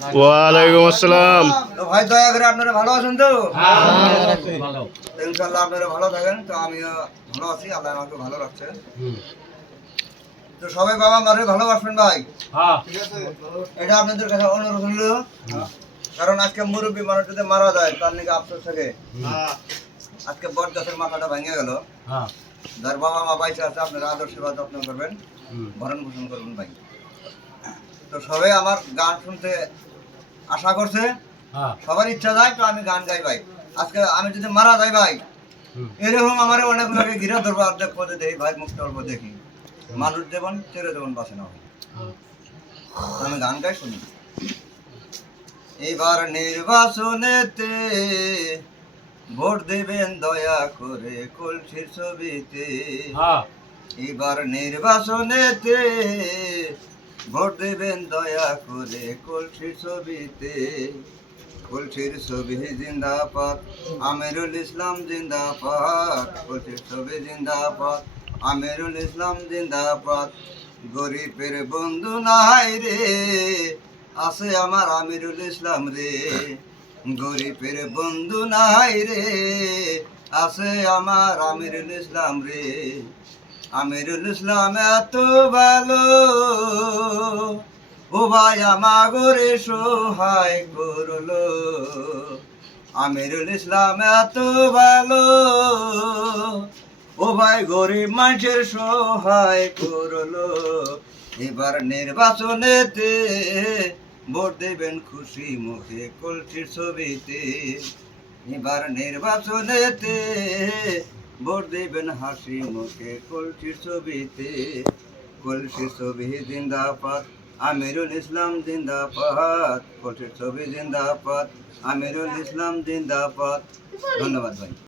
ওয়ালাইকুম আসসালাম। তো ভাই দয়া করে আপনারা ভালো আছেন তো? ইনশাআল্লাহ আপনারা ভালো থাকেন, তো আমিও ভালো আছি, আল্লাহ আমাকে ভালো রাখছে। তো সবাই বাবা মারে ভালোবাসবেন ভাই। এটা আপনাদের কাছে অনুরোধ হলো, কারণ আজকে মুরব্বী মানুষ যদি মারা যায় তার নাকি আফসোস থাকে। আজকে বট গাছের মাথাটা ভেঙে গেল, যার বাবা মা বাইসে আছে আপনারা আদর সেবা যত্ন করবেন, ভরণ পোষণ করবেন ভাই। তো সবাই আমার গান শুনতে আশা করছে, সবার ইচ্ছা যায়, তো আমি গান গাই ভাই। আজকে আমি যদি মারা যাই ভাই, এরকম আমার অনেক লোকে ঘিরে ধরবো, অর্ধেক পদে দেখি ভাই মুক্ত অল্প দেখি, মানুষ জীবন ছেড়ে জীবন বাঁচে না। আমি গান গাই শুনি। এবার নির্বাচনেতে ভোট দেবেন দয়া করে কলসির ছবিতে। এবার নির্বাচনেতে ভোট দেবেন দয়া করে কলসির ছবিতে। কলসির ছবি জিন্দাবাদ, আমিরুল ইসলাম জিন্দাবাদ। কলসির ছবি জিন্দাবাদ, আমিরুল ইসলাম জিন্দাবাদ। গরিবের বন্ধু নাই রে, আছে আমার আমিরুল ইসলাম রে। গরিবের বন্ধু নাই রে, আছে আমার আমিরুল ইসলাম রে। আমিরুল ইসলাম এত ভালো, ও ভাই আমাগরে সহায় করলো। আমিরুল ইসলাম এত ভালো, ও ভাই গরিব মানুষের সহায় করলো। এবার নির্বাচনেতে ভোট দেবেন খুশি মুখে কলসির ছবিতে। এবার নির্বাচনেতে ভোট দেবেন হাসি মুখে কলসির ছবিতে। কলসির ছবি জিন্দাবাদ, আমিরুল ইসলাম জিন্দাবাদ। কলসির ছবি জিন্দাবাদ, আমিরুল ইসলাম জিন্দাবাদ। ধন্যবাদ ভাই।